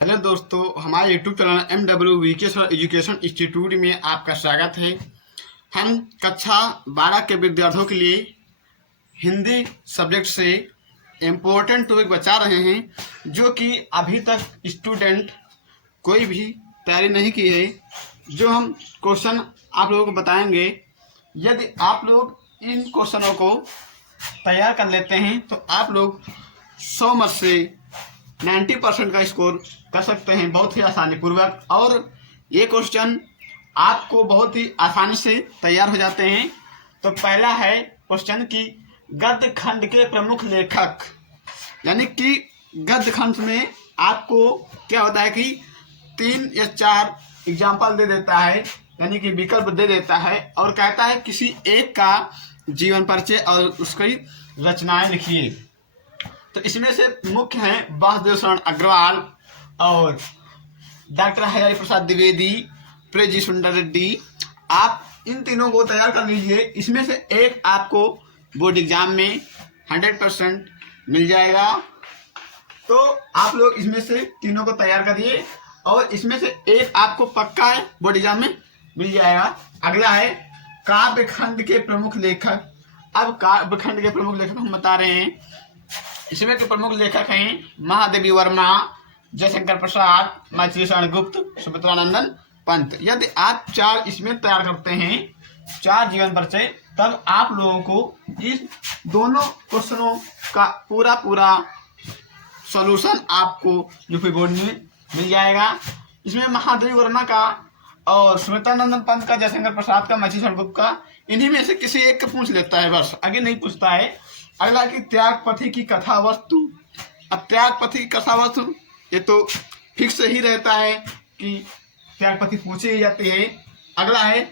Hello दोस्तों, हमारे YouTube channel MWVK education institute में आपका स्वागत है। हम कक्षा 12 के विद्यार्थियों के लिए हिंदी सब्जेक्ट से इम्पोर्टेंट टॉपिक बचा रहे हैं, जो कि अभी तक स्टूडेंट कोई भी तैयारी नहीं की है। जो हम क्वेश्चन आप लोगों को बताएंगे, यदि आप लोग इन क्वेश्चनों को तैयार कर लेते हैं तो आप लोग 100 में से 90% का स्कोर कर सकते हैं बहुत ही आसानी पूर्वक। और ये क्वेश्चन आपको बहुत ही आसानी से तैयार हो जाते हैं। तो पहला है क्वेश्चन कि गद्य खंड के प्रमुख लेखक, यानी कि गद्य खंड में आपको क्या होता है कि 3 या 4 एग्जाम्पल दे देता है, यानी कि विकल्प दे देता है और कहता है किसी एक का जीवन परिचय और उसकी रचनाएं लिखिए। तो इसमें से मुख्य हैं वासुदेव शरण अग्रवाल और डॉक्टर हजारी प्रसाद द्विवेदी, प्रेजी सुंदर रेड्डी। आप इन तीनों को तैयार कर लीजिए। इसमें से एक आपको बोर्ड एग्जाम में 100% मिल जाएगा। तो आप लोग इसमें से तीनों को तैयार करिए और इसमें से एक आपको पक्का है बोर्ड एग्जाम में मिल जाएगा। अगला है काव्य खंड के प्रमुख लेखक। अब काव्य खंड के प्रमुख लेखक हम बता रहे हैं। इसमें के प्रमुख लेखक हैं महादेवी वर्मा, जयशंकर प्रसाद, मैथिली शरण गुप्त, सुमित्रानंदन पंत। यदि आप 4 इसमें तैयार करते हैं, 4 जीवन परिचय, तब आप लोगों को इस दोनों क्वेश्चनों का पूरा सॉल्यूशन आपको यूपी बोर्ड में मिल जाएगा। इसमें महादेवी वर्मा का और सुमित्रानंदन पंत का, जयशंकर प्रसाद का, मैथिली शरण गुप्त का, इन्हीं में से किसी एक का पूछ लेता है, बस आगे नहीं पूछता है। अगला कि त्यागपति की कथा वस्तु। अब त्यागपति की कथा वस्तु ये तो फिक्स ही रहता है कि त्यागपति पूछी जाती है। अगला है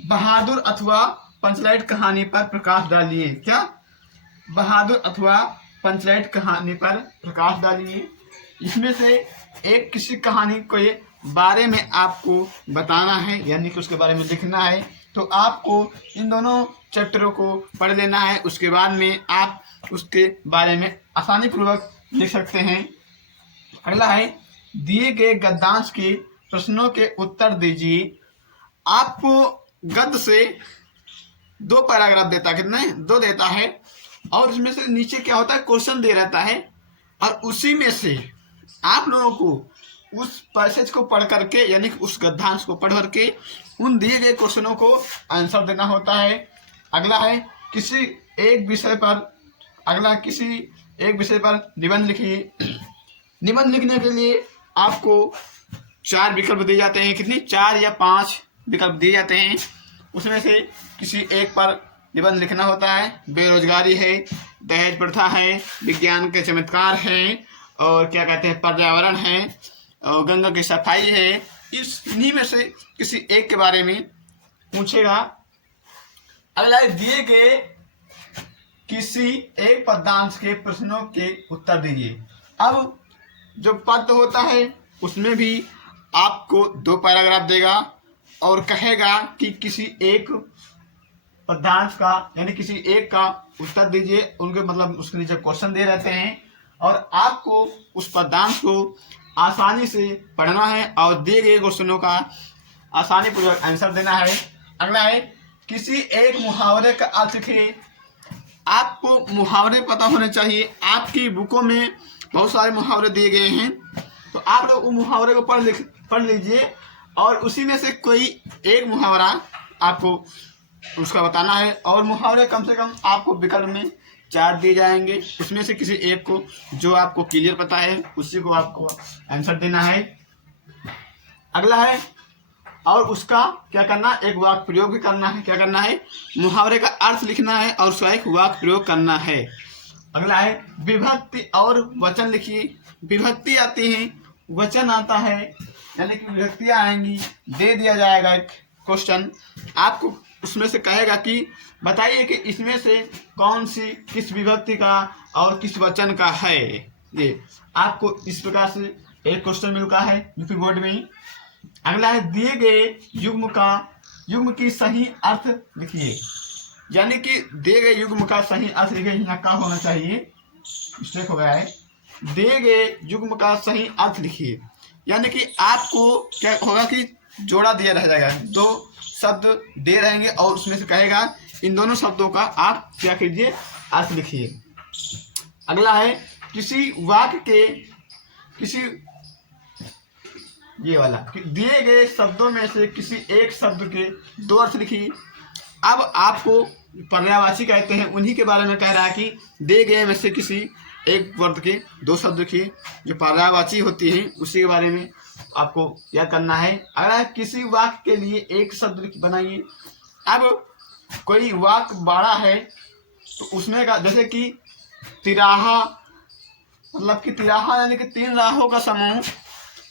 बहादुर अथवा पंचलाइट कहानी पर प्रकाश डालिए। क्या? बहादुर अथवा पंचलाइट कहानी पर प्रकाश डालिए। इसमें से एक किसी कहानी के बारे में आपको बताना है, यानी कि उसके बारे में लिखना है। तो आपको इन दोनों चैप्टरों को पढ़ लेना है, उसके बाद में आप उसके बारे में आसानी पूर्वक लिख सकते हैं। अगला है दिए गए गद्यांश के प्रश्नों के उत्तर दीजिए। आपको गद्य से 2 पैराग्राफ देता है, कितने? 2 देता है और इसमें से नीचे क्या होता है, क्वेश्चन दे रहता है और उसी में से आप लोगों को उस पैसेज को पढ़ करके, यानी कि उस गद्यांश को पढ़ करके उन दिए गए क्वेश्चनों को आंसर देना होता है। अगला है किसी एक विषय पर निबंध लिखिए। निबंध लिखने के लिए आपको 4 विकल्प दिए जाते हैं। कितने? 4 या 5 विकल्प दिए जाते हैं। उसमें से किसी एक पर निबंध लिखना होता है। बेरोजगारी है, दहेज प्रथा है, विज्ञान के चमत्कार है, और क्या कहते हैं, पर्यावरण है, और गंगा की सफाई है। इन्हीं में से किसी एक के बारे में पूछेगा। अगला दिए गए किसी एक पद्यांश के प्रश्नों के उत्तर दीजिए। अब जो पद होता है उसमें भी आपको 2 पैराग्राफ देगा और कहेगा कि किसी एक पद्यांश का, यानी किसी एक का उत्तर दीजिए। उनके मतलब उसके नीचे क्वेश्चन दे रहते हैं और आपको उस पद्यांश को आसानी से पढ़ना है और दिए गए क्वेश्चनों का आसानी पूर्वक आंसर देना है। अगला है किसी एक मुहावरे का अर्थ लिखिए। आपको मुहावरे पता होने चाहिए। आपकी बुकों में बहुत सारे मुहावरे दिए गए हैं, तो आप लोग उन मुहावरे को पढ़ लीजिए और उसी में से कोई एक मुहावरा आपको उसका बताना है। और मुहावरे कम से कम आपको विकल्प में 4 दिए जाएंगे। उसमें से किसी एक को जो आपको क्लियर पता है उसी को आपको आंसर देना है। अगला है और उसका क्या करना, एक वाक्य प्रयोग भी करना है। क्या करना है? मुहावरे का अर्थ लिखना है और उसका एक वाक्य प्रयोग करना है। अगला है विभक्ति और वचन लिखिए। विभक्ति आती है, वचन आता है, यानी कि विभक्तियाँ आएंगी। दे दिया जाएगा एक क्वेश्चन, आपको उसमें से कहेगा कि बताइए कि इसमें से कौन सी किस विभक्ति का और किस वचन का है। ये आपको इस प्रकार से एक क्वेश्चन मिलता है यूपी बोर्ड में। अगला है दिए गए युग्म की सही अर्थ लिखिए। यानी कि दिए गए युग्म का सही अर्थ लिखिए। यहाँ का होना चाहिए, मिस्टेक हो गया है। दिए गए युग्म का सही अर्थ लिखिए। यानी कि आपको क्या होगा कि जोड़ा दिया रह जाएगा, दो शब्द दे रहेंगे और उसमें से कहेगा इन दोनों शब्दों का आप क्या कीजिए, अर्थ लिखिए। अगला है किसी वाक्य के किसी ये वाला दिए गए शब्दों में से किसी एक शब्द के दो अर्थ लिखिए। अब आपको पर्यायवाची कहते हैं, उन्हीं के बारे में कह रहा है कि दिए गए में से किसी एक वर्ड के दो शब्द लिखिए, जो पर्यायवाची होती है उसी के बारे में आपको यह करना है। अगर किसी वाक्य के लिए एक शब्द बनाइए। अब कोई वाक्य बड़ा है तो उसमें का जैसे कि तिराहा, मतलब कि तिराहा यानी कि तीन राहों का समूह,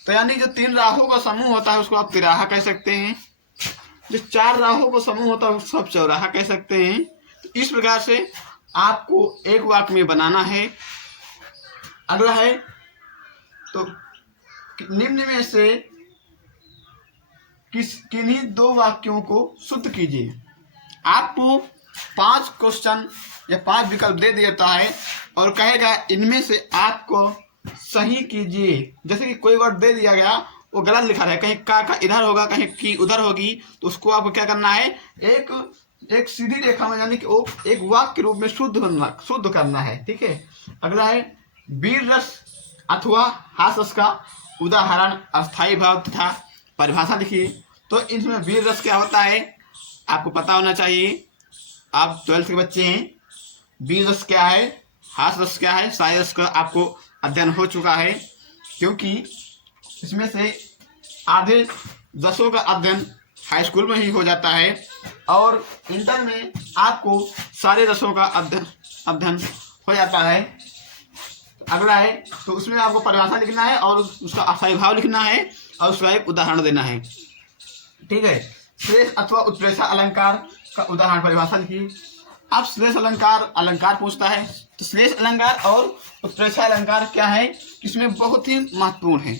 तो यानी जो तीन राहों का समूह होता है उसको आप तिराहा कह सकते हैं। जो चार राहों का समूह होता है उसको आप चौराहा कह सकते हैं। तो इस प्रकार से आपको एक वाक्य में बनाना है। अगला है तो निम्न में से किन्हीं दो वाक्यों को शुद्ध कीजिए। आपको 5 क्वेश्चन या 5 विकल्प दे देता है और कहेगा इनमें से आपको सही कीजिए। जैसे कि कोई वर्ड दे दिया गया वो गलत लिखा है, कहीं का इधर होगा, कहीं की उधर होगी, तो उसको आपको क्या करना है, एक सीधी रेखा में यानी कि वो एक वाक्य के रूप में शुद्ध करना है। ठीक है। अगला है वीर रस अथवा हास रस का उदाहरण, अस्थायी भाव तथा परिभाषा लिखिए। तो इसमें वीर रस क्या होता है आपको पता होना चाहिए, आप 12th के बच्चे हैं। वीर रस क्या है, हास रस क्या है, साय रस का आपको अध्ययन हो चुका है, क्योंकि इसमें से आधे रसों का अध्ययन हाई स्कूल में ही हो जाता है और इंटर में आपको सारे रसों का अध्ययन हो जाता है। अगला है तो उसमें आपको परिभाषा लिखना है और उसका अस्थायी भाव लिखना है और उसका एक उदाहरण देना है। ठीक है। श्लेष अथवा उत्प्रेक्षा अलंकार का उदाहरण परिभाषा लिखिए। अब श्लेष अलंकार पूछता है, तो श्लेष अलंकार और उत्प्रेक्षा अलंकार क्या है, इसमें बहुत ही महत्वपूर्ण है।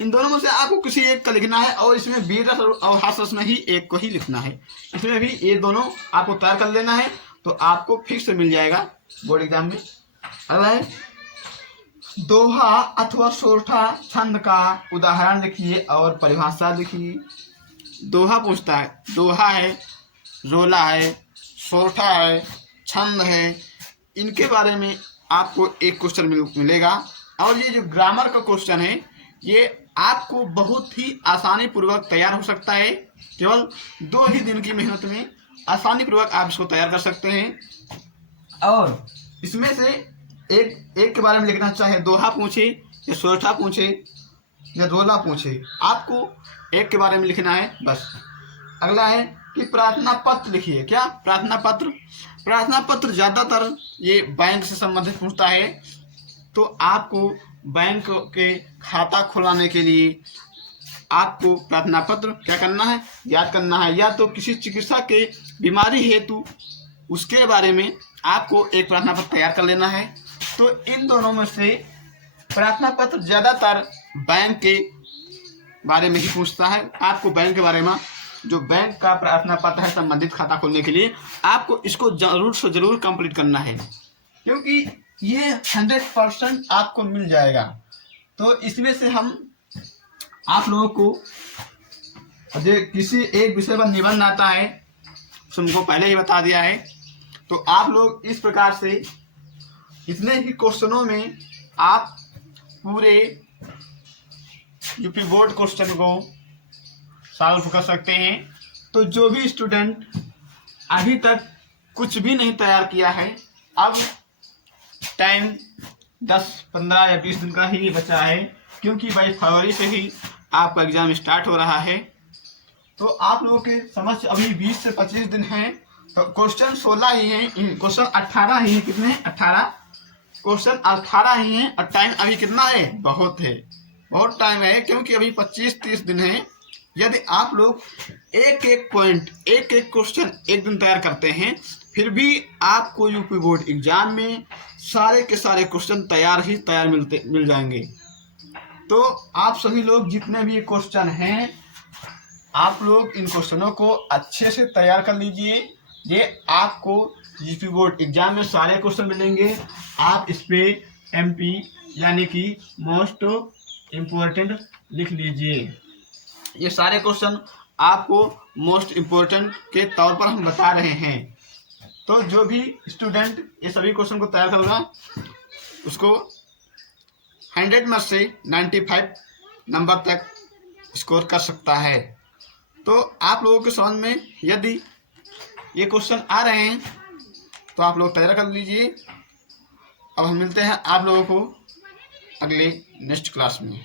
इन दोनों में से आपको किसी एक का लिखना है और इसमें वीर रस और हास रस में ही एक को ही लिखना है। इसमें भी ये दोनों आपको तैयार कर लेना है तो आपको फिक्स से मिल जाएगा बोर्ड एग्जाम में। अगला है दोहा अथवा सोरठा छंद का उदाहरण लिखिए और परिभाषा लिखिए। दोहा पूछता है, दोहा है, रोला है, सोरठा है, छंद है, इनके बारे में आपको एक क्वेश्चन मिलेगा। और ये जो ग्रामर का क्वेश्चन है ये आपको बहुत ही आसानी पूर्वक तैयार हो सकता है। केवल 2 ही दिन की मेहनत में आसानी पूर्वक आप इसको तैयार कर सकते हैं। और इसमें से एक के बारे में लिखना चाहे दोहा पूछे या सोरठा पूछे या रोला पूछे, आपको एक के बारे में लिखना है बस। अगला है कि प्रार्थना पत्र लिखिए। क्या प्रार्थना पत्र ज़्यादातर ये बैंक से संबंधित पूछता है, तो आपको बैंक के खाता खुलाने के लिए आपको प्रार्थना पत्र क्या करना है, याद करना है। या तो किसी चिकित्सा के बीमारी हेतु उसके बारे में आपको एक प्रार्थना पत्र तैयार कर लेना है। तो इन दोनों में से प्रार्थना पत्र ज़्यादातर बैंक के बारे में ही पूछता है। आपको बैंक के बारे में, जो बैंक का प्रार्थना पत्र है संबंधित खाता खोलने के लिए, आपको इसको जरूर से जरूर कंप्लीट करना है, क्योंकि ये 100% आपको मिल जाएगा। तो इसमें से हम आप लोगों को जो किसी एक विषय पर निबंध आता है तुमको पहले ही बता दिया है। तो आप लोग इस प्रकार से इतने ही क्वेश्चनों में आप पूरे यूपी बोर्ड क्वेश्चन को सॉल्व कर सकते हैं। तो जो भी स्टूडेंट अभी तक कुछ भी नहीं तैयार किया है, अब टाइम 10, 15 या 20 दिन का ही बचा है, क्योंकि 22 फरवरी से ही आपका एग्ज़ाम स्टार्ट हो रहा है। तो आप लोगों के समझ अभी 20 से 25 दिन हैं। तो क्वेश्चन 16 ही हैं, क्वेश्चन 18 ही हैं। कितने? 18 क्वेश्चन 18 ही हैं और टाइम अभी कितना है? बहुत है, बहुत टाइम है, क्योंकि अभी 25-30 दिन हैं। यदि आप लोग एक एक पॉइंट, एक एक क्वेश्चन एक दिन तैयार करते हैं, फिर भी आपको यूपी बोर्ड एग्जाम में सारे के सारे क्वेश्चन तैयार मिल जाएंगे। तो आप सभी लोग जितने भी क्वेश्चन हैं, आप लोग इन क्वेश्चनों को अच्छे से तैयार कर लीजिए। ये आपको यूपी बोर्ड एग्जाम में सारे क्वेश्चन मिलेंगे। आप इस पर MP यानी कि मोस्ट इम्पोर्टेंट लिख लीजिए। ये सारे क्वेश्चन आपको मोस्ट इम्पोर्टेंट के तौर पर हम बता रहे हैं। तो जो भी स्टूडेंट ये सभी क्वेश्चन को तैयार करेगा उसको 100 में से 95 नंबर तक स्कोर कर सकता है। तो आप लोगों के समझ में यदि ये क्वेश्चन आ रहे हैं तो आप लोग तैयार कर लीजिए। अब हम मिलते हैं आप लोगों को अगले नेक्स्ट क्लास में।